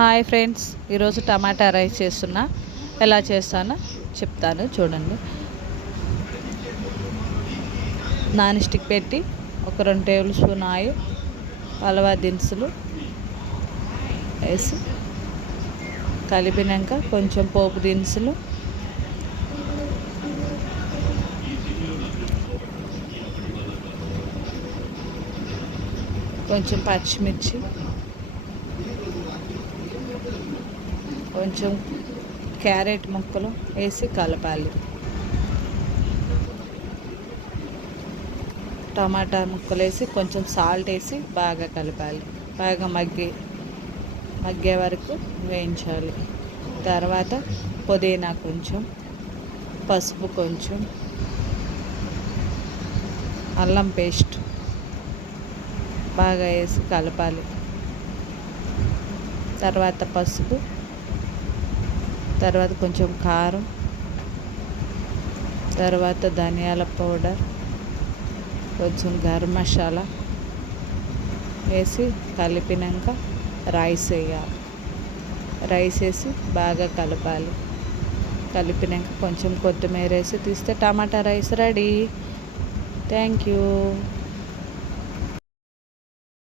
Hi friends, ఈరోజు టమాటా rice చేస్తున్నా. ఎలా చేస్తానో చెప్తాను చూడండి. నాన్ స్టిక్ పెట్టి ఒక 2 టేబుల్ స్పూన్ ఆయిల్, హల్వా దినుసులు వేసి కలిపినాక కొంచెం పోపు దినుసులు, కొంచెం పచ్చిమిర్చి, కొంచెం క్యారెట్ ముక్కలు వేసి కలపాలి. టమాటా ముక్కలు వేసి కొంచెం సాల్ట్ వేసి బాగా కలపాలి. బాగా మగ్గే వరకు వేయించాలి. తర్వాత పుదీనా కొంచెం, పసుపు కొంచెం, అల్లం పేస్ట్ బాగా వేసి కలపాలి. తర్వాత పసుపు, తర్వాత కొంచెం కారం, తర్వాత ధనియాల పౌడర్, కొంచెం గరం మసాలా వేసి కలిపినాక రైస్ వేయాలి. రైస్ వేసి బాగా కలపాలి. కలిపినాక కొంచెం కొత్తిమీర వేసి తీస్తే టమాటా రైస్ రెడీ. Thank you.